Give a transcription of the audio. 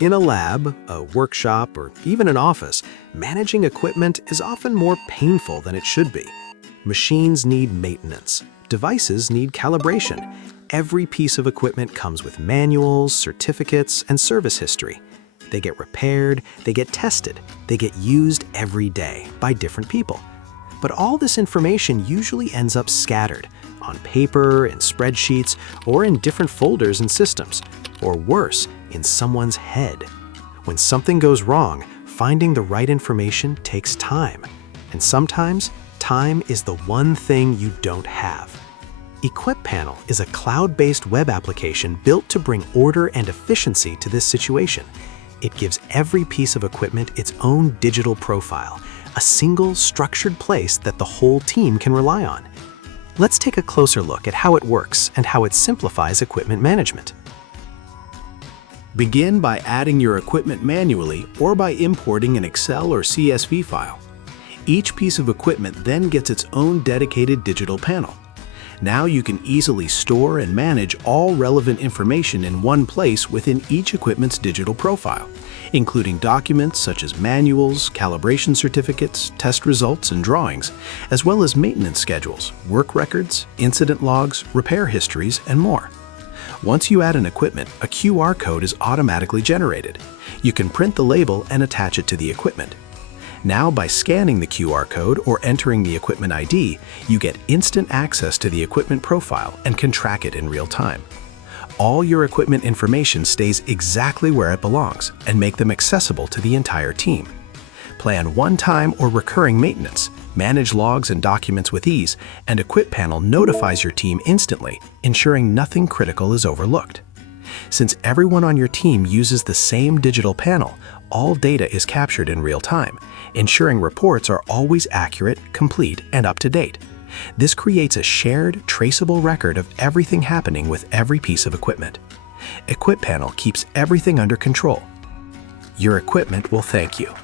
In a lab, a workshop, or even an office, managing equipment is often more painful than it should be. Machines need maintenance. Devices need calibration. Every piece of equipment comes with manuals, certificates, and service history. They get repaired, they get tested, they get used every day by different people. But all this information usually ends up scattered on paper, in spreadsheets, or in different folders and systems, or worse, in someone's head. When something goes wrong, finding the right information takes time. And sometimes, time is the one thing you don't have. EquipPanel is a cloud-based web application built to bring order and efficiency to this situation. It gives every piece of equipment its own digital profile, a single structured place that the whole team can rely on. Let's take a closer look at how it works and how it simplifies equipment management. Begin by adding your equipment manually or by importing an Excel or CSV file. Each piece of equipment then gets its own dedicated digital panel. Now you can easily store and manage all relevant information in one place within each equipment's digital profile, including documents such as manuals, calibration certificates, test results, and drawings, as well as maintenance schedules, work records, incident logs, repair histories, and more. Once you add an equipment, a QR code is automatically generated. You can print the label and attach it to the equipment. Now, by scanning the QR code or entering the equipment ID, you get instant access to the equipment profile and can track it in real time. All your equipment information stays exactly where it belongs and make them accessible to the entire team. Plan one-time or recurring maintenance, manage logs and documents with ease, and EquipPanel notifies your team instantly, ensuring nothing critical is overlooked. Since everyone on your team uses the same digital panel, all data is captured in real time, ensuring reports are always accurate, complete, and up to date. This creates a shared, traceable record of everything happening with every piece of equipment. EquipPanel keeps everything under control. Your equipment will thank you.